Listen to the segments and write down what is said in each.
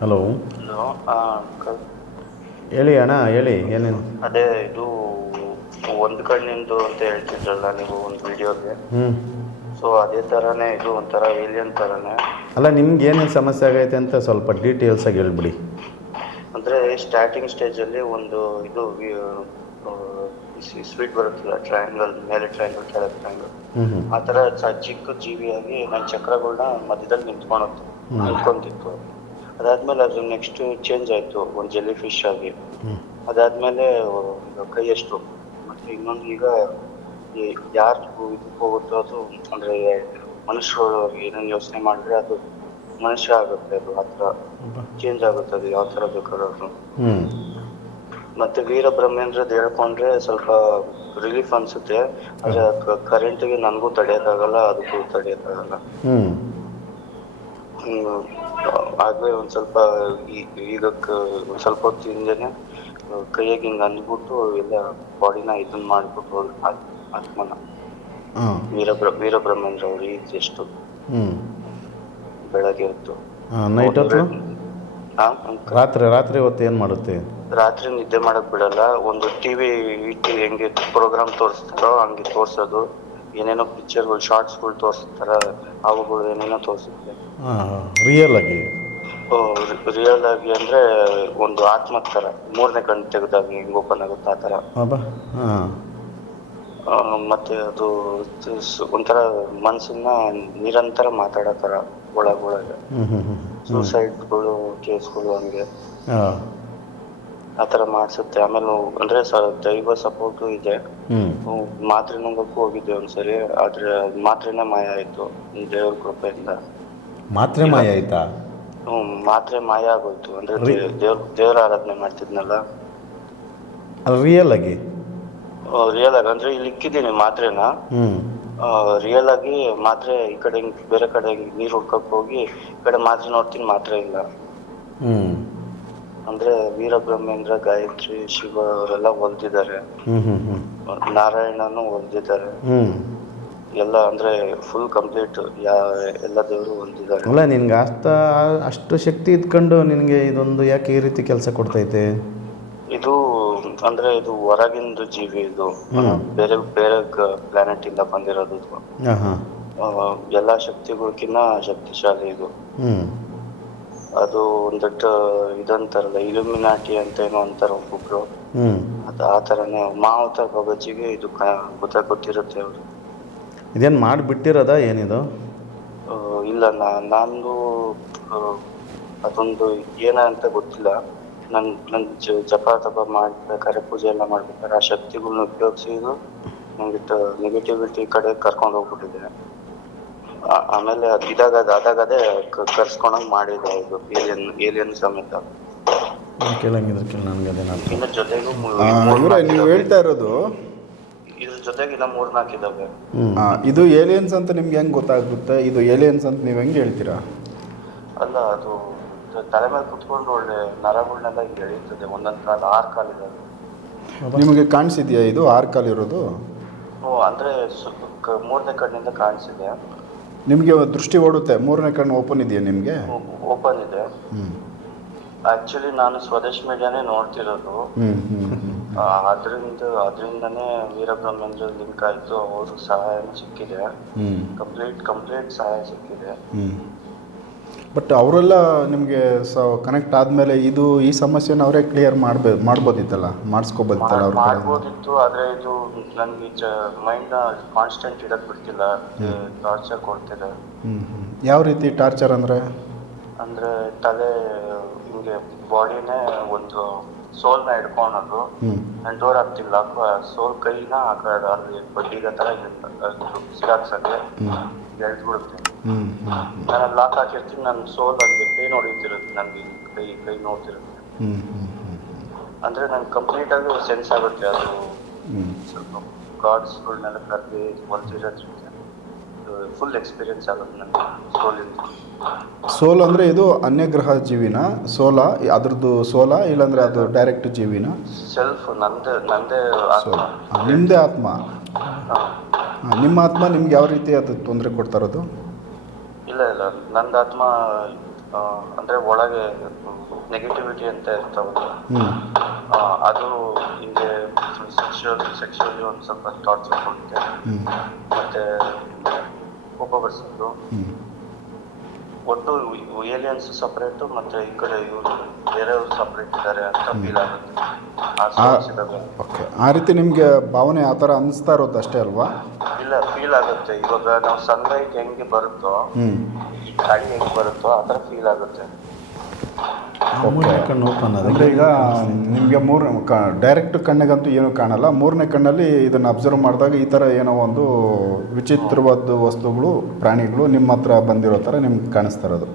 Hello hello ಹಾಂ ಹೇಳಿ ಅಣ್ಣ ಹೇಳಿ ಏನೇನು? ಅದೇ ಇದು ಒಂದು ಕಣ್ಣಿಂದು ಅಂತ ಹೇಳ್ತಿದ್ರಲ್ಲ ನೀವು ಒಂದು ವಿಡಿಯೋಗೆ. ಹ್ಞೂ ಸೊ ಅದೇ ಥರನೇ ಇದು ಒಂಥರ ಏಲಿಯನ್ ಥರನೇ ಅಲ್ಲ ನಿಮ್ಗೆ ಏನೇನು ಸಮಸ್ಯೆ ಆಗೈತೆ ಅಂತ ಸ್ವಲ್ಪ ಡೀಟೇಲ್ಸ್ ಆಗಿ ಹೇಳ್ಬಿಡಿ. ಅಂದರೆ ಸ್ಟಾರ್ಟಿಂಗ್ ಸ್ಟೇಜಲ್ಲಿ ಒಂದು ಇದು ಸ್ವೀಟ್ ಬರುತ್ತಲ್ಲ ಟ್ರಯಾಂಗಲ್ ಮೇಲೆ ಟ್ರಯಾಂಗಲ್ ಕೆಳಗೆ ಟ್ರಯಾಂಗಲ್ ಆ ಥರ ಚಿಕ್ಕ ಜೀವಿಯಾಗಿ ನನ್ನ ಚಕ್ರಗಳನ್ನ ಮಧ್ಯದಲ್ಲಿ ನಿಂತ್ಕೊಳುತ್ತೆ. ನಿಂತ್ಕೊಂತಿತ್ತು ಅದಾದ್ಮೇಲೆ ಅದು ನೆಕ್ಸ್ಟ್ ಚೇಂಜ್ ಆಯ್ತು ಒಂದು ಜೆಲ್ಲಿ ಫಿಶ್ ಆಗಿ ಅದಾದ್ಮೇಲೆ ಕೈಯಷ್ಟು ಮತ್ತೆ ಇನ್ನೊಂದು ಈಗ ಯಾರು ಇದಕ್ಕೆ ಹೋಗುತ್ತೋ ಅದು ಅಂದ್ರೆ ಮನುಷ್ಯರು ಏನೇನು ಯೋಚನೆ ಮಾಡಿದ್ರೆ ಅದು ಮನುಷ್ಯ ಆಗುತ್ತೆ ಅದು ಆ ಥರ ಚೇಂಜ್ ಆಗುತ್ತೆ ಅದು ಯಾವ ಥರ ಬೇಕಾದ್ರು ಮತ್ತೆ ವೀರ ಬ್ರಹ್ಮೇಂದ್ರದ್ ಹೇಳ್ಕೊಂಡ್ರೆ ಸ್ವಲ್ಪ ರಿಲೀಫ್ ಅನ್ಸುತ್ತೆ. ಆದ್ರೆ ಕರೆಂಟ್ಗೆ ನನಗೂ ತಡೆಯೋಕ್ಕಾಗಲ್ಲ ಅದಕ್ಕೂ ತಡೆಯೋಕ್ಕಾಗಲ್ಲ. ಹ್ಮ್. ಒಂದ್ ಸ್ವಲ್ಪ ಈಗ ಸ್ವಲ್ಪ ಹೊತ್ತು ಹಿಂದೆನೆ ಕೈಯಾಗ್ ಹಿಂಗ ಅಂದ್ಬಿಟ್ಟು ಎಲ್ಲ ಬಾಡಿನ ಇದನ್ನ ಮಾಡ್ಬಿಟ್ಟು ಆತ್ಮನ. ವೀರಬ್ರ ವೀರಬ್ರಹ್ಮೇಂದ್ರ ಅವ್ರು ಈಗ ಎಷ್ಟು ಬೆಳಗ್ಗೆ ಹೊತ್ತು. ನೈಟ್ ಹೊತ್ತು? ರಾತ್ರಿ ರಾತ್ರಿ ಹೊತ್ತು ಏನ್ ಮಾಡುತ್ತೆ? ರಾತ್ರಿ ನಿದ್ದೆ ಮಾಡಕ್ ಬಿಡಲ್ಲ ಒಂದು ಟಿವಿ ಇಟ್ಟು ಹೆಂಗೆ ಪ್ರೋಗ್ರಾಮ್ ತೋರಿಸ್ತಾರೋ ಹಂಗೆ ತೋರ್ಸೋದು. ಏನೇನೋ ಪಿಕ್ಚರ್ಗಳು ಶಾರ್ಟ್ಸ್ಗಳು ತೋರಿಸ್ತಾರ ಅವುಗಳು ಏನೇನೋ ತೋರಿಸುತ್ತೆ. ರಿಯಲ್ ಆಗಿ. ರಿಯಲ್ ಆಗಿ ಅಂದ್ರೆ ಒಂದು ಆತ್ಮ ತರ ಮೂರನೇ ಕಣ್ಣು ತೆಗೆದಾಗ ಹೆಂಗ್ ಓಪನ್ ಆಗುತ್ತೆ ಆ ತರ ಅಬ್ಬಾ ಹಾಂ. ಆ, ಮತ್ತೆ ಅದು ಸ- ಒಂಥರ ಮನ್ಸನ್ನ ನಿರಂತರ ಮಾತಾಡೋ ತರ ಒಳಗೊಳಗೆ. ಹ್ಞೂ ಹ್ಞೂ ಹ್ಞೂ ಸೂಸೈಡ್ಗಳು ಕೇಸ್ಗಳು ಹಂಗೆ. ಹಾಂ. ಆ ತರ ಮಾಡ್ಸುತ್ತೆ. ಆಮೇಲೆ ನಾವು- ಅಂದ್ರೆ ಸ- ದೈವ ಸಪೋರ್ಟು ಇದೆ. ಹ್ಞೂ ನಾವು ಮಾತ್ರೆ ನುಂಗಕ್ಕೂ ಹೋಗಿದ್ದೆ ಒಂದ್ಸರಿ. ಆದ್ರೆ ಮಾತ್ರೆನೇ ಮಾಯ ಆಯ್ತು. ದೇವ್ರ ಕೃಪೆಯಿಂದ. ಮಾತ್ರೆ ಮಾಯ ಆಯ್ತಾ? ಹ್ಮ್ ಮಾತ್ರೆ ಮಾಯ ಆಗೋಯ್ತು. ಅಂದ್ರೆ ದೇವರ ಆರಾಧನೆ ಮಾಡ್ತಿದ್ನಲ್ಲ? ರಿಯಲ್ ಆಗಿ. ರಿಯಲ್ ಆಗಿ. ಅಂದ್ರೆ ಇಲ್ಲಿ ಇಕ್ಕಿದ್ದೀನಿ ಮಾತ್ರೆನ. ಆ ರಿಯಲ್ ಆಗಿ ಮಾತ್ರೆ ಈ ಕಡೆ ಹಿಂಗ್ ಬೇರೆ ಕಡೆ ಹಿಂಗ್ ನೀರ್ ಹುಡ್ಕಕ್ ಹೋಗಿ ಈ ಕಡೆ ಮಾತ್ರೆ ನೋಡ್ತೀನಿ ಮಾತ್ರೆ ಇಲ್ಲ. ಹ್ಮ್. ಅಂದ್ರೆ ವೀರಬ್ರಹ್ಮೇಂದ್ರ ಗಾಯತ್ರಿ ಶಿವ ಅವರೆಲ್ಲ ಹೊಲ್ದಿದ್ದಾರೆ. ಹ್ಮ್ ಹ್ಮ್ ಹ್ಮ್. ನಾರಾಯಣನು ಹೊಲ್ದಿದ್ದಾರೆ. ಹ್ಞೂ ಎಲ್ಲ ಅಂದ್ರೆ ಫುಲ್ ಕಂಪ್ಲೀಟ್ ಯಾ ಎಲ್ಲ ದೇವರು ಹೊಂದಿದ್ದಾರೆ. ಅಲ್ಲ ನಿನ್ಗೆ ಅಷ್ಟ ಅಷ್ಟು ಶಕ್ತಿ ಇದ್ಕೊಂಡು ನಿನಗೆ ಇದೊಂದು ಯಾಕೆ ಈ ರೀತಿ ಕೆಲಸ ಕೊಡ್ತೈತೆ? ಇದು ಅಂದ್ರೆ ಇದು ಹೊರಗಿಂದು ಜೀವಿ ಇದು. ಬೇರೆ ಬೇರೆ ಪ್ಲಾನೆಟ್ ಇಂದ ಬಂದಿರೋದು ಎಲ್ಲ ಆ, ಶಕ್ತಿಗಳಕ್ಕಿಂತ ಶಕ್ತಿಶಾಲಿ ಇದು. ಅದು ಒಂದಿಟ್ಟು ಇದಂತಾರಲ್ಲ ಇಲುಮಿನಾಟಿ ಅಂತ ಏನೋ ಅಂತಾರ ಒಬ್ಬೊಬ್ರು. ಅದು ಆ ತರನೇ ಮಾವತ ಬಾಬಾಜಿಗೆ ಇದು ಕ- ಗೊತ್ತಾಗೊತ್ತಿರುತ್ತೆ ಅವರು. ಇದೇನು ಮಾಡಿಬಿಟ್ಟಿರೋದ ಏನಿದು? ಇಲ್ಲ ನಾನು ಆ, ಅದೊಂದು ಏನ ಅಂತ ಗೊತ್ತಿಲ್ಲ. ನನ್ ನನ್ ಜ- ಜಪ ತಪ ಮಾಡ್ಬೇಕಾದ್ರೆ ಪೂಜೆ ಎಲ್ಲ ಮಾಡ್ಬೇಕಾದ್ರೆ ಆ ಶಕ್ತಿಗಳನ್ನ ಉಪಯೋಗಿಸಿ ಇದು ನಂಗಿಟ್ಟು ನೆಗೆಟಿವಿಟಿ ಕಡೆ ಕರ್ಕೊಂಡು ಹೋಗ್ಬಿಟ್ಟಿದೆ. ಆ- ಆಮೇಲೆ ಅದ್ ಇದಾಗ ಅದ್ ಆದಾಗ ಅದೇ ಕ- ಕರ್ಸ್ಕೊಂಡಂಗ್ ಮಾಡಿದೆ ಇದು ಏಲಿಯನ್ ಏಲಿಯನ್ ಸಮೇತ. ಕೇಳಂಗಿದ್ರೆ ಕೇಳಿ ನನಗೆ ಅದೇನಾದ್ರು ಇನ್ನು ಜೊತೆಗೂ ಮೂ- ಆ, ಮೂರ್ ನೀವು. ಹೇಳ್ತಾ ಇರೋದು ಜೊತೆಗೆ ಇನ್ನ ಮೂರ್ ನಾಲ್ಕು ಇದಾವೆ ಆ, ಇದು ಏಲಿಯನ್ಸ್ ಅಂತ ನಿಮ್ಗೆ ಹೆಂಗ್ ಗೊತ್ತಾಗುತ್ತೆ? ಇದು ಏಲಿಯನ್ಸ್ ಅಂತ ನೀವು ಹೆಂಗೆ ಹೇಳ್ತೀರಾ? ಅಲ್ಲ ಅದು ತಲೆ ಮೇಲೆ ಕುತ್ಕೊಂಡು ಒಳ್ಳೆ ನರಗಳನ್ನೆಲ್ಲ ಎಳೀತದೆ. ಒಂದೊಂದ್ ಕಾಲ ಆರ್ ಕಾಲ ಇದಾವೆ ನಿಮಗೆ ಕಾಣಿಸಿದ್ಯಾ ಇದು ಆರ್ ಕಾಲ್ ಇರೋದು? ಓ ಅಂದ್ರೆ ಸ್ವಲ್ಪ ಕ- ಮೂರನೇ ಕಣ್ಣಿಂದ ಕಾಣಿಸಿದೆ. ನಿಮಗೆ ದೃಷ್ಟಿ ಓಡುತ್ತೆ? ಮೂರನೇ ಕಣ್ಣು ಓಪನ್ ಇದೆಯಾ ನಿಮಗೆ? ಓಪನ್ ಇದೆ. ಹ್ಞೂ ಆಕ್ಚುಲಿ ನಾನು ಸ್ವದೇಶ್ ಮೀಡಿಯಾನೇ ನೋಡ್ತಿರೋದು. ಹ್ಞೂ ಹ್ಞೂ ಅದ್ರಿಂದ ಅದರಿಂದನೇ ವೀರಬ್ರಹ್ಮೇಂದ್ರ ಲಿಂಕ್ ಆಯ್ತು. ಅವರು ಸಹಾಯ ಸಿಕ್ಕಿದೆ. ಕಂಪ್ಲೀಟ್ ಕಂಪ್ಲೀಟ್ ಸಹಾಯ ಸಿಕ್ಕಿದೆ. ಬಟ್ ಅವರೆಲ್ಲ ನಿಮಗೆ ಸ ಕನೆಕ್ಟ್ ಆದಮೇಲೆ ಇದು ಈ ಸಮಸ್ಯೆನ ಅವರೇ ಕ್ಲಿಯರ್ ಮಾಡ್ಬೇ ಮಾಡ್ಬೋದಿತ್ತಲ್ಲ? ಮಾಡಿಸ್ಕೋಬೋದಿತ್ತಲ್ಲ ಅವ್ರ ಮಾಡ್ಬೋದಿತ್ತು ಆದರೆ ಇದು ನನ್ಗೆ ಮೈಂಡ್ ಕಾನ್ಸ್ಟೆಂಟ್ ಇಡಕ್ ಬಿಡ್ತಿಲ್ಲ. ಟಾರ್ಚರ್ ಕೊಡ್ತಿದೆ. ಯಾವ ರೀತಿ ಟಾರ್ಚರ್ ಅಂದರೆ? ಅಂದರೆ ತಲೆ ಹಿಂಗೆ ಬಾಡಿನೇ ಒಂದು ಸೋಲ್ನ ಹಿಡ್ಕೊಳೋದು. ಡೋರ್ ಆಗ್ತಿಲ್ಲ. ಸೋಲ್ ಕೈನ ಆ ಕಡೆ ಅಲ್ಲಿ ಬಡ್ಡಿಗ ತರ ಸಿಗಾಕ್ಸಕ್ಕೆ ಎಳ್ದ್ಬಿಡುತ್ತೆ. ನಾನು ಲಾಕ್ ಹಾಕಿರ್ತೀನಿ. ನನ್ನ ಸೋಲ್ ಅಲ್ಲಿ ಕೈ ನೋಡಿರ್ತಿರುತ್ತೆ ನನಗೆ ಕೈ ಕೈ ನೋಡ್ತಿರುತ್ತೆ. ಅಂದ್ರೆ ನಂಗೆ ಕಂಪ್ಲೀಟ್ ಆಗಿ ಸೆನ್ಸ್ ಆಗುತ್ತೆ ಅದು. ಸ್ವಲ್ಪ ಗಾಡ್ಸ್ಗಳನ್ನೆಲ್ಲ ಕರೆದು ಹೊಲ್ತಿರೋದ್ರಿಂದ ಫುಲ್ ಎಕ್ಸ್ಪೀರಿಯನ್ಸ್ ಆಗುತ್ತೆ ನನಗೆ ಸೋಲಿಂದ ಸೋಲ್ ಅಂದ್ರೆ ಇದು ಅನ್ಯಗ್ರಹ ಜೀವಿನ? ಸೋಲ? ಅದ್ರದ್ದು ಸೋಲ? ಇಲ್ಲಾಂದ್ರೆ ಅದು ಡೈರೆಕ್ಟ್ ಜೀವಿನ? ಸೆಲ್ಫ್ ನಂದೇ ನಂದೇ ಸೋಲ ಆತ್ಮ. ನಿಮ್ಮದೇ ಆತ್ಮ? ಹಾ. ನಿಮ್ಮ ಆತ್ಮ ನಿಮ್ಗೆ ಯಾವ ರೀತಿ ಅದು ತೊಂದರೆ ಕೊಡ್ತಾ ಇರೋದು ಇಲ್ಲ ಇಲ್ಲ. ನಂದು ಆತ್ಮ ಆ, ಅಂದ್ರೆ ಒಳಗೆ ನೆಗೆಟಿವಿಟಿ ಅಂತ ಇರ್ತಾವಲ್ಲ ಹ್ಞೂ ಆ, ಅದು ಹಿಂಗೆ ಸೆಕ್ಷುವಲ್ ಸೆಕ್ಷುವಲಿ ಒಂದು ಸ್ವಲ್ಪ ಟಾರ್ಚರ್ ಕೊಡುತ್ತೆ. ಹ್ಞೂ ಮತ್ತೆ ಕೋಪ ಒಂದು ಒಟ್ಟು ಏಲಿಯನ್ಸ್ ಸಪರೇಟ್ ಮತ್ತೆ ಈ ಕಡೆ ಇವರು ಬೇರೆಯವರು ಸಪರೇಟ್ ಇದ್ದಾರೆ ಅಂತ ಫೀಲ್ ಆಗುತ್ತೆ. ಓಕೆ. ಆ ರೀತಿ ನಿಮಗೆ ಭಾವನೆ ಆ ಥರ ಅನ್ಸ್ತಾ ಇರೋದು ಅಷ್ಟೇ ಅಲ್ವಾ? ಇಲ್ಲ ಫೀಲ್ ಆಗುತ್ತೆ. ಇವಾಗ ನಾವು ಸನ್ಲೈಟ್ ಹೆಂಗೆ ಬರುತ್ತೋ ಗಾಳಿ ಹೆಂಗೆ ಬರುತ್ತೋ ಆ ಥರ ಫೀಲ್ ಆಗುತ್ತೆ. ಮೂರನೇ ಕಣ್ಣು ಓಪನ್ ಅದ ಅಂದರೆ ಈಗ ನಿಮಗೆ ಮೂರು ಕ ಡೈರೆಕ್ಟ್ ಕಣ್ಣಿಗಂತೂ ಏನೂ ಕಾಣಲ್ಲ. ಮೂರನೇ ಕಣ್ಣಲ್ಲಿ ಇದನ್ನು ಅಬ್ಸರ್ವ್ ಮಾಡಿದಾಗ ಈ ಥರ ಏನೋ ಒಂದು ವಿಚಿತ್ರವಾದ ವಸ್ತುಗಳು ಪ್ರಾಣಿಗಳು ನಿಮ್ಮ ಹತ್ರ ಬಂದಿರೋ ಥರ ನಿಮ್ಗೆ ಕಾಣಿಸ್ತಾ ಇರೋದು.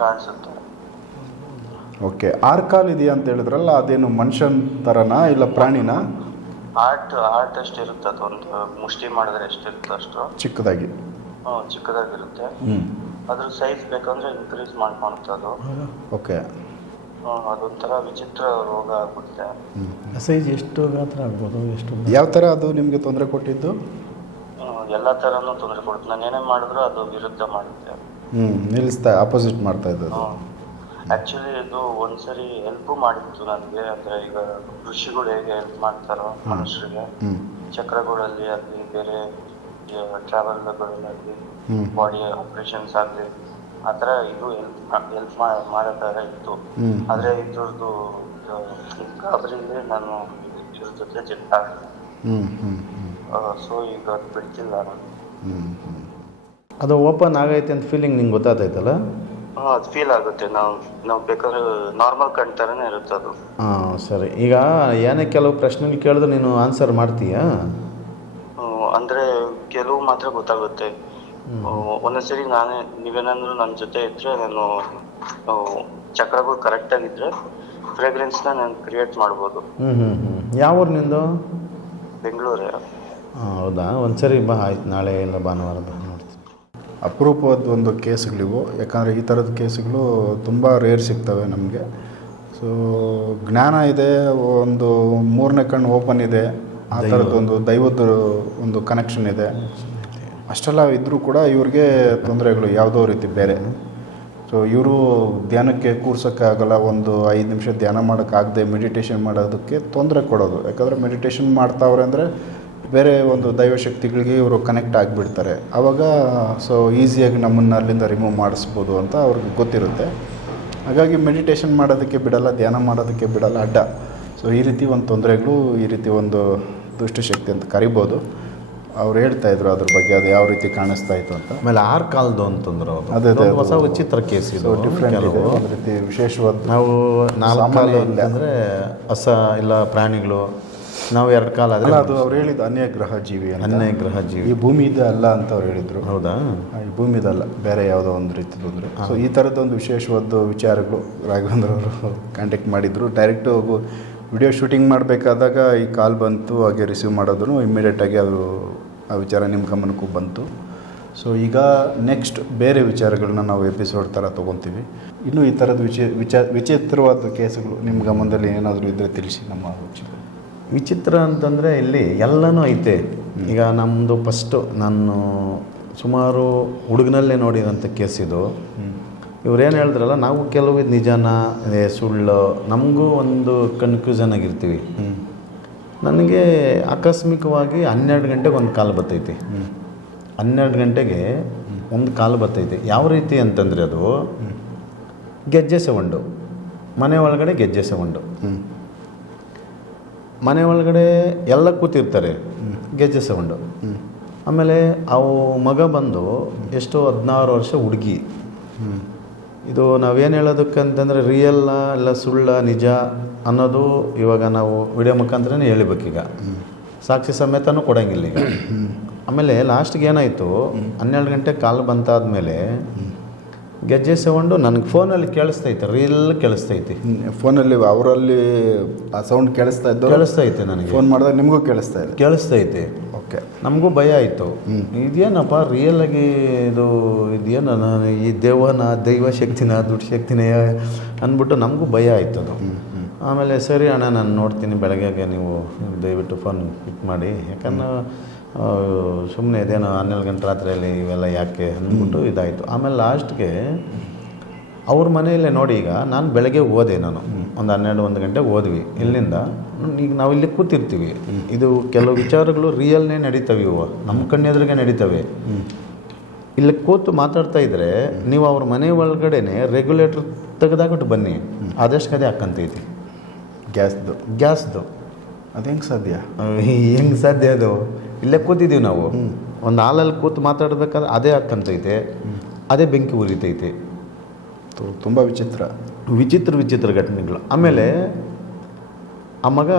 ಕಾಣಿಸುತ್ತೆ. ಓಕೆ ಆರ್ ಕಾಲ್ ಇದೆಯಾ ಅಂತ ಹೇಳಿದ್ರಲ್ಲ ಅದೇನು ಮನುಷ್ಯನ ಥರನಾ ಇಲ್ಲ ಪ್ರಾಣಿನಾ? ಆರ್ಟ್ ಆರ್ಟ್ ಅಷ್ಟು ಇರುತ್ತೆ ಅದೊಂದು ಮುಷ್ಟಿ ಮಾಡಿದ್ರೆ ಎಷ್ಟು ಇರುತ್ತೆ ಅಷ್ಟು. ಚಿಕ್ಕದಾಗಿ. ಹ್ಞೂ ಚಿಕ್ಕದಾಗಿರುತ್ತೆ. ಹ್ಞೂ ಅದ್ರ ಸೈಜ್ ಬೇಕಂದ್ರೆ ಇನ್ಕ್ರೀಸ್ ಮಾಡ್ಕೊಳುತ್ತೆ ಅದು. ಓಕೆ ಅದೊಂಥರ ವಿಚಿತ್ರ ರೋಗ ಆಗುತ್ತೆ ಹ್ಞೂ ಸೈಜ್ ಎಷ್ಟು ಗಾತ್ರ ಆಗ್ಬೋದು? ಎಷ್ಟು ಯಾವ ಥರ ಅದು ನಿಮಗೆ ತೊಂದರೆ ಕೊಟ್ಟಿದ್ದು? ಎಲ್ಲ ಥರನೂ ತರನು ತೊಂದರೆ ಕೊಡುತ್ತೆ ನಾನು ಏನೇ ಮಾಡಿದ್ರು ಅದು ವಿರುದ್ಧ ಮಾಡುತ್ತೆ ಹ್ಞೂ ನಿಲ್ಲಿಸ್ತಾ ಆಪೋಸಿಟ್ ಮಾಡ್ತಾ ಇದ್ದದು ಆಕ್ಚುಲಿ ಇದು ಒಂದ್ಸರಿ ಹೆಲ್ಪ್ ಮಾಡಿತ್ತು ನನಗೆ. ಅಂದ್ರೆ ಈಗ ಋಷಿಗಳು ಹೇಗೆ ಹೆಲ್ಪ್ ಮಾಡ್ತಾರೋ ಮನುಷ್ಯರಿಗೆ ಚಕ್ರಗಳಲ್ಲಿ ಅಲ್ಲಿ ಬೇರೆ ಟ್ರಾವೆಲ್ಗಳಲ್ಲಿ. ಬಾಡಿ ಆಪರೇಷನ್ಸ್ ಆಗಲಿ ಆ ಥರ ಇದು ಹೆಲ್ಪ್ ಹೆಲ್ಪ್ ಮಾಡೋ ಥರ ಇತ್ತು. ಆದ್ರೆ ಇದ್ರದ್ದು ಗಾಬರಿಲಿ ನಾನು ಇದ್ರ ಜೊತೆ ಜೆಟ್ ಸೊ ಈಗ ಅದು ಬಿಡ್ತಿಲ್ಲ ನಾನು. ಅದು ಓಪನ್ ಆಗೈತೆ ಅಂತ ಫೀಲಿಂಗ್ ನಿಂಗೆ ಗೊತ್ತಾಗ್ತೈತಲ್ಲ? ಅದು ಫೀಲ್ ಆಗುತ್ತೆ. ನಾವು ನಾವು ಬೇಕಾದ್ರೆ ನಾರ್ಮಲ್ ಕಣ್ ಥರನೇ ಇರುತ್ತೆ ಅದು. ಹಾಂ ಸರಿ. ಈಗ ಏನೇ ಕೆಲವು ಪ್ರಶ್ನೆಗಳು ಕೇಳಿದ್ರೆ ನೀನು ಆನ್ಸರ್ ಮಾಡ್ತೀಯಾ? ಅಂದ್ರೆ ಕೆಲವು ಮಾತ್ರ ಗೊತ್ತಾಗುತ್ತೆ. ಒಂದೊಂದ್ಸರಿ ನಾನೇ ನೀವೇನಾದ್ರು ನನ್ನ ಜೊತೆ ಇದ್ರೆ ನಾನು ಹ್ಮ್, ಚಕ್ರಗಳು ಕರೆಕ್ಟ್ ಆಗಿದ್ರೆ ನ ನಾನು ಕ್ರಿಯೇಟ್ ಮಾಡ್ಬೋದು. ಹ್ಞೂ ಹ್ಞೂ ಹ್ಞೂ ಯಾವ ಊರಿನಿಂದ ನಿಂದು? ಬೆಂಗಳೂರೇ. ಹಾಂ ಹೌದಾ? ಒಂದ್ಸರಿ ಬಾ ಆಯ್ತು. ನಾಳೆ ಇಲ್ಲ ಭಾನುವಾರ ಬಾ ನೋಡ್ತೀನಿ. ಅಪರೂಪವಾದ ಒಂದು ಕೇಸ್ಗಳಿವು. ಯಾಕಂದರೆ ಈ ಥರದ ಕೇಸ್ಗಳು ತುಂಬ ರೇರ್ ಸಿಗ್ತವೆ ನಮಗೆ. ಸೊ ಜ್ಞಾನ ಇದೆ ಒಂದು ಮೂರನೇ ಕಣ್ಣು ಓಪನ್ ಇದೆ. ಆ ಥರದ್ದೊಂದು ದೈವದ ಒಂದು ಕನೆಕ್ಷನ್ ಇದೆ. ಅಷ್ಟೆಲ್ಲ ಇದ್ದರೂ ಕೂಡ ಇವ್ರಿಗೆ ತೊಂದರೆಗಳು ಯಾವುದೋ ರೀತಿ ಬೇರೆ. ಸೊ ಇವರು ಧ್ಯಾನಕ್ಕೆ ಕೂರ್ಸೋಕ್ಕಾಗಲ್ಲ, ಒಂದು ಐದು ನಿಮಿಷ ಧ್ಯಾನ ಮಾಡೋಕ್ಕಾಗದೆ ಮೆಡಿಟೇಷನ್ ಮಾಡೋದಕ್ಕೆ ತೊಂದರೆ ಕೊಡೋದು. ಯಾಕಂದರೆ ಮೆಡಿಟೇಷನ್ ಮಾಡ್ತಾವ್ರೆ ಅಂದರೆ ಬೇರೆ ಒಂದು ದೈವಶಕ್ತಿಗಳಿಗೆ ಇವರು ಕನೆಕ್ಟ್ ಆಗಿಬಿಡ್ತಾರೆ. ಆವಾಗ ಸೊ ಈಸಿಯಾಗಿ ನಮ್ಮನ್ನು ಅಲ್ಲಿಂದ ರಿಮೂವ್ ಮಾಡಿಸ್ಬೋದು ಅಂತ ಅವ್ರಿಗೆ ಗೊತ್ತಿರುತ್ತೆ. ಹಾಗಾಗಿ ಮೆಡಿಟೇಷನ್ ಮಾಡೋದಕ್ಕೆ ಬಿಡಲ್ಲ, ಧ್ಯಾನ ಮಾಡೋದಕ್ಕೆ ಬಿಡಲ್ಲ, ಅಡ್ಡ. ಸೊ ಈ ರೀತಿ ಒಂದು ತೊಂದರೆಗಳು, ಈ ರೀತಿ ಒಂದು ದುಷ್ಟಶಕ್ತಿ ಅಂತ ಕರಿಬೋದು. ಅವ್ರು ಹೇಳ್ತಾ ಇದ್ರು ಅದ್ರ ಬಗ್ಗೆ ಅದು ಯಾವ ರೀತಿ ಕಾಣಿಸ್ತಾ ಇತ್ತು ಅಂತ. ಆಮೇಲೆ ಆರು ಕಾಲದ್ದು ಅಂತಂದ್ರೆ ಅದು. ಅದೇ, ಹೊಸ ವಿಚಿತ್ರ ಕೇಸ್ ಇದು. ಡಿಫ್ರೆಂಟ್ ಒಂದು ರೀತಿ ವಿಶೇಷವಾದ ನಾವು ನಾಲ್ಕು ಕಾಲ ಇಲ್ಲ. ಹೊಸ ಇಲ್ಲ ಪ್ರಾಣಿಗಳು. ನಾವು ಎರಡು ಕಾಲ ಆದರೆ ಅದು ಅವ್ರು ಹೇಳಿದ ಅನ್ಯ ಗ್ರಹ ಜೀವಿ ಅನ್ಯ ಗ್ರಹ ಈ ಭೂಮಿ ಇದೆ ಅಲ್ಲ ಅಂತ ಅವ್ರು ಹೇಳಿದ್ರು. ಹೌದಾ? ಈ ಭೂಮಿದಲ್ಲ ಬೇರೆ ಯಾವುದೋ ಒಂದು ರೀತಿ ಬಂದರೆ ಸೊ ಈ ಥರದ್ದೊಂದು ವಿಶೇಷವಾದ ವಿಚಾರಗಳು ರಾಘವೇಂದ್ರ ಅವರು ಕಾಂಟ್ಯಾಕ್ಟ್ ಮಾಡಿದ್ರು. ಡೈರೆಕ್ಟ್ ವಿಡಿಯೋ ಶೂಟಿಂಗ್ ಮಾಡಬೇಕಾದಾಗ ಈ ಕಾಲ್ ಬಂತು ಹಾಗೆ ರಿಸೀವ್ ಮಾಡೋದನ್ನು ಇಮ್ಮಿಡಿಯೇಟಾಗಿ ಅದು ಆ ವಿಚಾರ ನಿಮ್ಮ ಗಮನಕ್ಕೂ ಬಂತು. ಸೊ ಈಗ ನೆಕ್ಸ್ಟ್ ಬೇರೆ ವಿಚಾರಗಳನ್ನ ನಾವು ಎಪಿಸೋಡ್ ಥರ ತೊಗೊತೀವಿ. ಇನ್ನೂ ಈ ಥರದ ವಿಚಿ ವಿಚ ವಿಚಿತ್ರವಾದ ಕೇಸುಗಳು ನಿಮ್ಮ ಗಮನದಲ್ಲಿ ಏನಾದರೂ ಇದ್ದರೆ ತಿಳಿಸಿ ನಮ್ಮ ವಿಚಿತ್ರ ಅಂತಂದರೆ ಇಲ್ಲಿ ಎಲ್ಲನೂ ಐತೆ. ಈಗ ನಮ್ಮದು ಫಸ್ಟು ನಾನು ಸುಮಾರು ಹುಡುಗನಲ್ಲೇ ನೋಡಿದಂಥ ಕೇಸ್ ಇದು. ಇವ್ರೇನು ಹೇಳಿದ್ರಲ್ಲ ನಾವು ಕೆಲವು ನಿಜನ ಸುಳ್ಳು ನಮಗೂ ಒಂದು ಕನ್ಫ್ಯೂಷನ್ ಆಗಿರ್ತೀವಿ. ನನಗೆ ಆಕಸ್ಮಿಕವಾಗಿ ಹನ್ನೆರಡು ಗಂಟೆಗೆ ಒಂದು ಕಾಲ್ ಬರ್ತೈತಿ ಹನ್ನೆರಡು ಗಂಟೆಗೆ ಒಂದು ಕಾಲು ಬರ್ತೈತಿ ಯಾವ ರೀತಿ ಅಂತಂದರೆ ಅದು ಗೆಜ್ಜೆ ಸೌಂಡು ಮನೆ ಒಳಗಡೆ ಗೆಜ್ಜೆ ಸೌಂಡು ಮನೆ ಒಳಗಡೆ ಎಲ್ಲ ಕೂತಿರ್ತಾರೆ. ಗೆಜ್ಜೆ ಸೌಂಡು ಆಮೇಲೆ ಅವು ಮಗ ಬಂದು ಎಷ್ಟೋ ಹದಿನಾರು ವರ್ಷ ಹುಡುಗಿ. ಇದು ನಾವೇನು ಹೇಳೋದಕ್ಕಂತಂದರೆ ರಿಯಲ್ಲ ಇಲ್ಲ ಸುಳ್ಳ ನಿಜ ಅನ್ನೋದು ಇವಾಗ ನಾವು ವಿಡಿಯೋ ಮುಖಾಂತರನೇ ಹೇಳಬೇಕೀಗ. ಸಾಕ್ಷಿ ಸಮೇತನೂ ಕೊಡೋಂಗಿಲ್ಲ ಈಗ. ಆಮೇಲೆ ಲಾಸ್ಟ್ಗೆ ಏನಾಯಿತು? ಹನ್ನೆರಡು ಗಂಟೆ ಕಾಲ್ ಬಂತಾದ್ಮೇಲೆ ಗೆಜ್ಜೆ ಸೌಂಡು ನನಗೆ ಫೋನಲ್ಲಿ ಕೇಳಿಸ್ತೈತೆ ರೀಲ್ ಕೇಳಿಸ್ತೈತಿ ಫೋನಲ್ಲಿ ಅವರಲ್ಲಿ ಆ ಸೌಂಡ್ ಕೇಳಿಸ್ತಾ ಇದ್ದು ಕೇಳಿಸ್ತೈತೆ ನನಗೆ. ಫೋನ್ ಮಾಡಿದಾಗ ನಿಮಗೂ ಕೇಳಿಸ್ತಾ ಇದೆ ಕೇಳಿಸ್ತೈತೆ ಓಕೆ ನಮಗೂ ಭಯ ಆಯಿತು. ಇದೇನಪ್ಪ ರಿಯಲ್ ಆಗಿ ಇದು ಇದೇನ ನಾನು ಈ ದೇವನ ದೈವ ಶಕ್ತಿನ ದುಡ್ಡು ಶಕ್ತಿನೇ ಅಂದ್ಬಿಟ್ಟು ನಮಗೂ ಭಯ ಆಯಿತು ಅದು. ಆಮೇಲೆ ಸರಿ ಅಣ್ಣ ನಾನು ನೋಡ್ತೀನಿ ಬೆಳಗ್ಗೆಗೆ ನೀವು ದಯವಿಟ್ಟು ಫೋನ್ ಪಿಕ್ ಮಾಡಿ. ಯಾಕಂದ್ರೆ ಸುಮ್ಮನೆ ಇದೇನೋ ಹನ್ನೆರಡು ಗಂಟೆ ರಾತ್ರಿಯಲ್ಲಿ ಇವೆಲ್ಲ ಯಾಕೆ ಅಂದ್ಬಿಟ್ಟು ಇದಾಯಿತು. ಆಮೇಲೆ ಲಾಸ್ಟ್ಗೆ ಅವ್ರ ಮನೆಯಲ್ಲೇ ನೋಡಿ ಈಗ ನಾನು ಬೆಳಗ್ಗೆ ಓದೆ ನಾನು. ಒಂದು ಹನ್ನೆರಡು ಒಂದು ಗಂಟೆ ಓದ್ವಿ. ಇಲ್ಲಿಂದ ಈಗ ನಾವು ಇಲ್ಲಿ ಕೂತಿರ್ತೀವಿ. ಇದು ಕೆಲವು ವಿಚಾರಗಳು ರಿಯಲ್ನೇ ನಡೀತವೆ ಇವು. ನಮ್ಮ ಕಣ್ಣೆದುರಿಗೆ ನಡೀತವೆ. ಇಲ್ಲಿ ಕೂತು ಮಾತಾಡ್ತಾ ಇದ್ರೆ ನೀವು ಅವ್ರ ಮನೆ ಒಳಗಡೆನೆ ರೆಗ್ಯುಲೇಟರ್ ತೆಗೆದಾಕ್ಬಿಟ್ಟು ಬನ್ನಿ. ಆದಷ್ಟು ಕದೇ ಹಾಕ್ಕಂತೈತಿ ಗ್ಯಾಸ್ದು. ಗ್ಯಾಸ್ದು. ಅದು ಹೆಂಗೆ ಸಾಧ್ಯ? ಹೆಂಗೆ ಸಾಧ್ಯ ಅದು? ಇಲ್ಲೇ ಕೂತಿದ್ದೀವಿ ನಾವು. ಒಂದು ಹಾಲಲ್ಲಿ ಕೂತು ಮಾತಾಡ್ಬೇಕಾದ್ರೆ ಅದೇ ಹಾಕ್ಕಂತೈತೆ ಅದೇ ಬೆಂಕಿ ಉರಿತೈತೆ. ತುಂಬ ವಿಚಿತ್ರ ವಿಚಿತ್ರ ವಿಚಿತ್ರ ಘಟನೆಗಳು. ಆಮೇಲೆ ಆ ಮಗ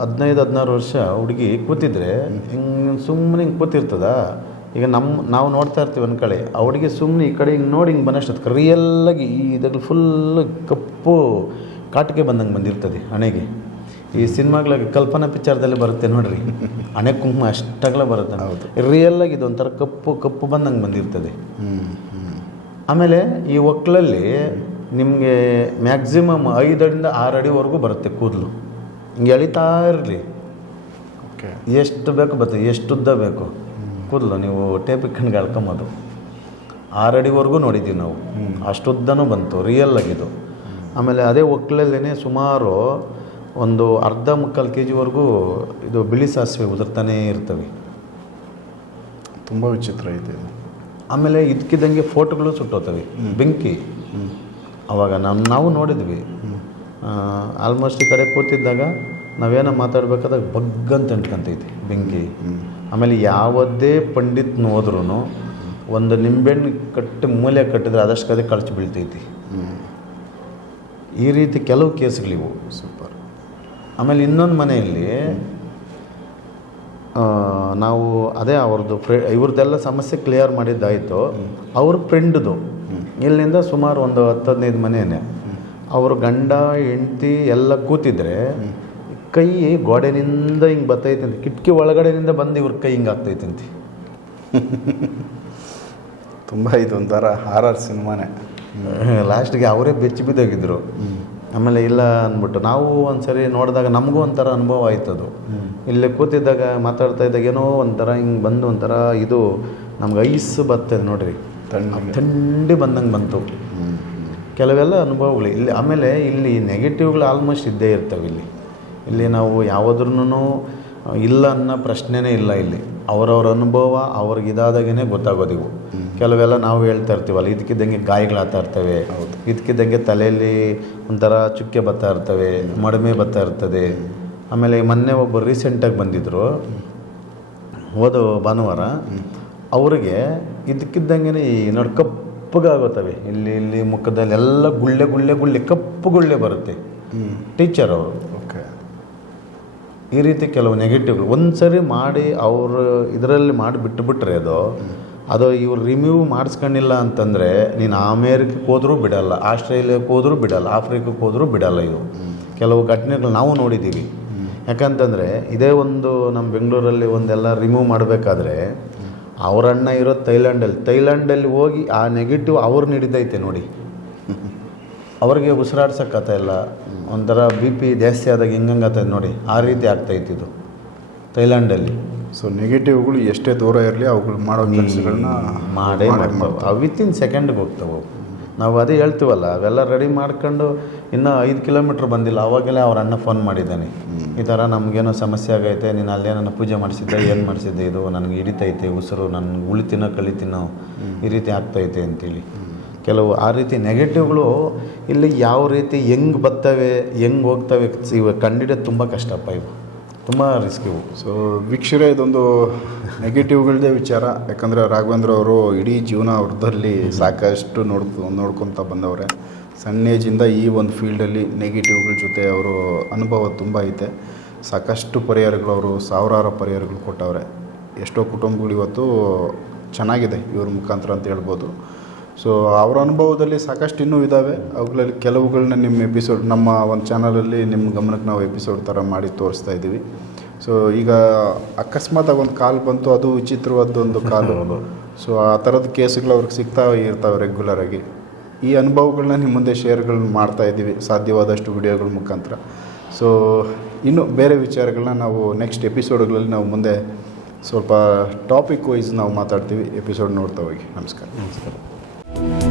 ಹದಿನೈದು ಹದಿನಾರು ವರ್ಷ ಹುಡುಗಿ ಕೂತಿದ್ರೆ ಹಿಂಗೆ ಸುಮ್ಮನೆ ಹಿಂಗೆ ಕೂತಿರ್ತದ. ಈಗ ನಮ್ಮ ನಾವು ನೋಡ್ತಾ ಇರ್ತೀವಿ ಒಂದು ಕಡೆ ಆ ಹುಡುಗಿ ಸುಮ್ಮನೆ ಈ ಕಡೆ ಹಿಂಗೆ ನೋಡಿ ಹಿಂಗೆ ಬಂದಷ್ಟು ರಿಯಲ್ಲಾಗಿ ಈ ಇದಾಗ ಫುಲ್ ಕಪ್ಪು ಕಾಟಿಗೆ ಬಂದಂಗೆ ಬಂದಿರ್ತದೆ ಹಣೆಗೆ. ಈ ಸಿನಿಮಾಗಳ ಕಲ್ಪನಾ ಪಿಕ್ಚರ್ದಲ್ಲಿ ಬರುತ್ತೆ ನೋಡ್ರಿ. ಹಣೆ ಕುಂಕುಮ ಅಷ್ಟಾಗಲೇ ಬರುತ್ತೆ. ಹೌದು. ರಿಯಲ್ಲಾಗಿ ಇದೊಂಥರ ಕಪ್ಪು ಕಪ್ಪು ಬಂದಂಗೆ ಬಂದಿರ್ತದೆ. ಹ್ಞೂ ಆಮೇಲೆ ಈ ಒಕ್ಕಲಲ್ಲಿ ನಿಮಗೆ ಮ್ಯಾಕ್ಸಿಮಮ್ ಐದರಿಂದ ಆರು ಅಡಿವರೆಗೂ ಬರುತ್ತೆ ಕೂದಲು. ಹಿಂಗೆ ಎಳಿತಾ ಇರಲಿ. ಓಕೆ. ಎಷ್ಟು ಬೇಕು ಬರ್ತದೆ ಎಷ್ಟು ಉದ್ದ ಬೇಕು. ಕೂದಲು ನೀವು ಟೇಪ್ ಇಕ್ಕೊಂಡು ಎಳ್ಕೊಂಬೋದು. ಆರು ಅಡಿವರೆಗೂ ನೋಡಿದ್ದೀವಿ ನಾವು. ಅಷ್ಟು ಉದ್ದನೂ ಬಂತು ರಿಯಲ್ ಆಗಿದ್ದು. ಆಮೇಲೆ ಅದೇ ಒಕ್ಕಲಲ್ಲೇ ಸುಮಾರು ಒಂದು ಅರ್ಧ ಮುಕ್ಕಾಲು ಕೆ ಜಿವರೆಗೂ ಇದು ಬಿಳಿ ಸಾಸಿವೆ ಉದುರ್ತಾನೇ ಇರ್ತವೆ. ತುಂಬ ವಿಚಿತ್ರ ಐತೆ ಇದು. ಆಮೇಲೆ ಇದ್ಕಿದ್ದಂಗೆ ಫೋಟೋಗಳು ಸುಟ್ಟೋತವೆ ಬೆಂಕಿ. ಅವಾಗ ನಮ್ಮ ನಾವು ನೋಡಿದ್ವಿ. ಆಲ್ಮೋಸ್ಟ್ ಈ ಕಡೆ ಕೂತಿದ್ದಾಗ ನಾವೇನೋ ಮಾತಾಡ್ಬೇಕಾದಾಗ ಬಗ್ಗಂತ ಅಂಟ್ಕೊಂತೈತಿ ಬೆಂಕಿ. ಆಮೇಲೆ ಯಾವುದೇ ಪಂಡಿತ್ ಹೋದ್ರೂ ಒಂದು ನಿಂಬೆಹಣ್ಣು ಕಟ್ಟಿ ಮೂಲೆ ಕಟ್ಟಿದ್ರೆ ಅದಷ್ಟು ಕದೆ ಕಳಚಿ ಬೀಳ್ತೈತಿ. ಈ ರೀತಿ ಕೆಲವು ಕೇಸ್ಗಳಿವು. ಸೂಪರ್. ಆಮೇಲೆ ಇನ್ನೊಂದು ಮನೆಯಲ್ಲಿ ನಾವು ಅದೇ ಅವ್ರದ್ದು ಫ್ರೆ ಇವ್ರದ್ದೆಲ್ಲ ಸಮಸ್ಯೆ ಕ್ಲಿಯರ್ ಮಾಡಿದ್ದಾಯಿತು. ಅವ್ರ ಫ್ರೆಂಡ್ದು. ಇಲ್ಲಿಂದ ಸುಮಾರು ಒಂದು ಹತ್ತು ಹದಿನೈದು ಮನೆಯೇ. ಅವರು ಗಂಡ ಹೆಂಡ್ತಿ ಎಲ್ಲ ಕೂತಿದ್ರೆ ಕೈ ಗೋಡೆನಿಂದ ಹಿಂಗೆ ಬರ್ತೈತಂತೆ ಕಿಟಕಿ ಒಳಗಡೆನಿಂದ ಬಂದು ಇವ್ರ ಕೈ ಹಿಂಗೆ ಆಗ್ತೈತಂತೆ ತುಂಬ ಇದೊಂಥರ ಹಾರರ್ ಸಿನಿಮಾನೇ ಲಾಸ್ಟ್ಗೆ ಅವರೇ ಬೆಚ್ಚಿ ಬಿದ್ದೋಗಿದ್ರು. ಆಮೇಲೆ ಇಲ್ಲ ಅಂದ್ಬಿಟ್ಟು ನಾವು ಒಂದ್ಸರಿ ನೋಡಿದಾಗ ನಮಗೂ ಒಂಥರ ಅನುಭವ ಆಯ್ತು ಅದು ಇಲ್ಲಿ ಕೂತಿದ್ದಾಗ ಮಾತಾಡ್ತಾ ಇದ್ದಾಗ ಏನೋ ಒಂಥರ ಹಿಂಗೆ ಬಂದು ಒಂಥರ ಇದು ನಮ್ಗೆ ಐಸ್ ಬರ್ತದೆ ನೋಡ್ರಿ. ಥಂಡಿ ಬಂದಂಗೆ ಬಂತು. ಕೆಲವೆಲ್ಲ ಅನುಭವಗಳು. ಇಲ್ಲಿ ಆಮೇಲೆ ಇಲ್ಲಿ ನೆಗೆಟಿವ್ಗಳು ಆಲ್ಮೋಸ್ಟ್ ಇದ್ದೇ ಇರ್ತವೆ ಇಲ್ಲಿ. ಇಲ್ಲಿ ನಾವು ಯಾವುದ್ರೂ ಇಲ್ಲ ಅನ್ನೋ ಪ್ರಶ್ನೆನೇ ಇಲ್ಲ ಇಲ್ಲಿ. ಅವರವ್ರ ಅನುಭವ ಅವ್ರಿಗೆ ಇದಾದಾಗೇ ಗೊತ್ತಾಗೋದಿವು ಕೆಲವೆಲ್ಲ ನಾವು ಹೇಳ್ತಾ ಇರ್ತೀವಲ್ಲ ಇದಕ್ಕಿದ್ದಂಗೆ ಗಾಯಗಳಾಗ್ತಾ ಇರ್ತವೆ ಇದಕ್ಕಿದ್ದಂಗೆ ತಲೆಯಲ್ಲಿ ಒಂಥರ ಚುಕ್ಕೆ ಬರ್ತಾ ಇರ್ತವೆ ಮಡಮೆ ಬರ್ತಾ ಇರ್ತದೆ. ಆಮೇಲೆ ಮೊನ್ನೆ ಒಬ್ಬರು ರೀಸೆಂಟಾಗಿ ಬಂದಿದ್ದರು ಹೋದ ಭಾನುವಾರ ಅವರಿಗೆ ಇದಕ್ಕಿದ್ದಂಗೆ ಈ ನೋಡಿ ಕಪ್ಪಗಾಗೋತವೆ. ಇಲ್ಲಿ ಇಲ್ಲಿ ಮುಖದಲ್ಲಿ ಎಲ್ಲ ಗುಳ್ಳೆ ಗುಳ್ಳೆ ಗುಳ್ಳೆ ಕಪ್ಪು ಗುಳ್ಳೆ ಬರುತ್ತೆ ಟೀಚರ್ ಅವರು. ಈ ರೀತಿ ಕೆಲವು ನೆಗೆಟಿವ್ಗಳು ಒಂದು ಸರಿ ಮಾಡಿ ಅವರು ಇದರಲ್ಲಿ ಮಾಡಿ ಬಿಟ್ಟುಬಿಟ್ರೆ ಅದು ಅದು ಇವ್ರು ರಿಮ್ಯೂವ್ ಮಾಡಿಸ್ಕೊಂಡಿಲ್ಲ ಅಂತಂದರೆ ನೀನು ಅಮೇರಿಕಕ್ಕೆ ಹೋದರೂ ಬಿಡಲ್ಲ, ಆಸ್ಟ್ರೇಲಿಯಾಕ್ಕೆ ಹೋದರೂ ಬಿಡಲ್ಲ, ಆಫ್ರಿಕಕ್ಕೆ ಹೋದರೂ ಬಿಡಲ್ಲ ಇವು ಕೆಲವು ಘಟನೆಗಳು ನಾವು ನೋಡಿದ್ದೀವಿ ಯಾಕಂತಂದರೆ ಇದೇ ಒಂದು ನಮ್ಮ ಬೆಂಗಳೂರಲ್ಲಿ ಒಂದೆಲ್ಲ ರಿಮೂವ್ ಮಾಡಬೇಕಾದ್ರೆ ಅವರಣ್ಣ ಇರೋದು ಇರೋ ಥೈಲ್ಯಾಂಡಲ್ಲಿ. ಥೈಲ್ಯಾಂಡಲ್ಲಿ ಹೋಗಿ ಆ ನೆಗೆಟಿವ್ ಅವ್ರು ಹಿಡಿದೈತೆ ನೋಡಿ. ಅವ್ರಿಗೆ ಉಸಿರಾಡ್ಸೋಕ್ಕತ್ತ ಇಲ್ಲ. ಒಂಥರ ಬಿ ಪಿ ಜಾಸ್ತಿ ಆದಾಗ ಹಿಂಗಂಗತ್ತದ ನೋಡಿ. ಆ ರೀತಿ ಆಗ್ತಾ ಇದು. ಥೈಲ್ಯಾಂಡಲ್ಲಿ. ಸೊ ನೆಗೆಟಿವ್ಗಳು ಎಷ್ಟೇ ದೂರ ಇರಲಿ ಅವುಗಳು ಮಾಡೋ ಕೆಲಸಗಳನ್ನ ಮಾಡೇ ಮಾಡ್ತಾವೆ. ಅವು ವಿತಿನ್ ಸೆಕೆಂಡ್ಗೆ ಹೋಗ್ತಾವೆ ಅವು. ನಾವು ಅದೇ ಹೇಳ್ತೀವಲ್ಲ ಅವೆಲ್ಲ ರೆಡಿ ಮಾಡ್ಕೊಂಡು ಇನ್ನೂ ಐದು ಕಿಲೋಮೀಟ್ರ್ ಬಂದಿಲ್ಲ. ಅವಾಗಲೇ ಅವ್ರ ಅಣ್ಣ ಫೋನ್ ಮಾಡಿದ್ದಾನೆ. ಈ ಥರ ನಮಗೇನೋ ಸಮಸ್ಯೆ ಆಗೈತೆ ನೀನು ಅಲ್ಲೇ ನನ್ನ ಪೂಜೆ ಮಾಡಿಸಿದ್ದೆ ಏನು ಮಾಡಿಸಿದ್ದೆ ಇದು ನನಗೆ ಹಿಡಿತೈತೆ ಉಸಿರು ನನಗೆ ಉಳಿತಿನೋ ಕಳಿತೀನೋ ಈ ರೀತಿ ಆಗ್ತೈತೆ ಅಂತೇಳಿ. ಕೆಲವು ಆ ರೀತಿ ನೆಗೆಟಿವ್ಗಳು ಇಲ್ಲಿ ಯಾವ ರೀತಿ ಹೆಂಗೆ ಬರ್ತವೆ, ಹೆಂಗೆ ಹೋಗ್ತವೆ, ಇವ ಕಂಡಿಡಿಯೋದು ತುಂಬ ಕಷ್ಟಪ್ಪ ಇವು. ತುಂಬ ರಿಸ್ಕ್ ಇವು. ಸೊ ವೀಕ್ಷರೇ, ಇದೊಂದು ನೆಗೆಟಿವ್ಗಳದೇ ವಿಚಾರ. ಯಾಕಂದರೆ ರಾಘವೇಂದ್ರ ಅವರು ಇಡೀ ಜೀವನ ಅವ್ರದ್ದಲ್ಲಿ ಸಾಕಷ್ಟು ನೋಡ್, ನೋಡ್ಕೊತ ಬಂದವ್ರೆ. ಸಣ್ಣ ಏಜಿಂದ ಈ ಒಂದು ಫೀಲ್ಡಲ್ಲಿ ನೆಗೆಟಿವ್ಗಳ ಜೊತೆ ಅವರು ಅನುಭವ ತುಂಬ ಐತೆ. ಸಾಕಷ್ಟು ಪರಿಹಾರಗಳು ಅವರು, ಸಾವಿರಾರು ಪರಿಹಾರಗಳು ಕೊಟ್ಟವ್ರೆ. ಎಷ್ಟೋ ಕುಟುಂಬಗಳು ಇವತ್ತು ಚೆನ್ನಾಗಿದೆ ಇವ್ರ ಮುಖಾಂತರ ಅಂತ ಹೇಳ್ಬೋದು. ಸೊ ಅವರ ಅನುಭವದಲ್ಲಿ ಸಾಕಷ್ಟು ಇನ್ನೂ ಇದ್ದಾವೆ ಅವುಗಳಲ್ಲಿ ಕೆಲವುಗಳನ್ನ ನಿಮ್ಮ ಎಪಿಸೋಡ್ ನಮ್ಮ ಒಂದು ಚಾನಲಲ್ಲಿ ನಿಮ್ಮ ಗಮನಕ್ಕೆ ನಾವು ಎಪಿಸೋಡ್ ಥರ ಮಾಡಿ ತೋರಿಸ್ತಾ ಇದ್ದೀವಿ. ಸೊ ಈಗ ಅಕಸ್ಮಾತಾಗಿ ಒಂದು ಕಾಲ್ ಬಂತು ಅದು ವಿಚಿತ್ರವಾದ ಒಂದು ಕಾಲು ಸೊ ಆ ಥರದ ಕೇಸುಗಳು ಅವ್ರಿಗೆ ಸಿಗ್ತಾ ಇರ್ತಾವೆ ರೆಗ್ಯುಲರಾಗಿ ಈ ಅನುಭವಗಳನ್ನ ನಿಮ್ಮ ಮುಂದೆ ಶೇರ್ಗಳನ್ನ ಮಾಡ್ತಾ ಇದ್ದೀವಿ ಸಾಧ್ಯವಾದಷ್ಟು ವಿಡಿಯೋಗಳ ಮುಖಾಂತರ. ಸೊ ಇನ್ನು ಬೇರೆ ವಿಚಾರಗಳನ್ನ ನಾವು ನೆಕ್ಸ್ಟ್ ಎಪಿಸೋಡ್ಗಳಲ್ಲಿ ನಾವು ಮುಂದೆ ಸ್ವಲ್ಪ ಟಾಪಿಕ್ ವೈಸ್ ನಾವು ಮಾತಾಡ್ತೀವಿ ಎಪಿಸೋಡ್ ನೋಡ್ತಾ ಹೋಗಿ. ನಮಸ್ಕಾರ. ನಮಸ್ಕಾರ. Thank you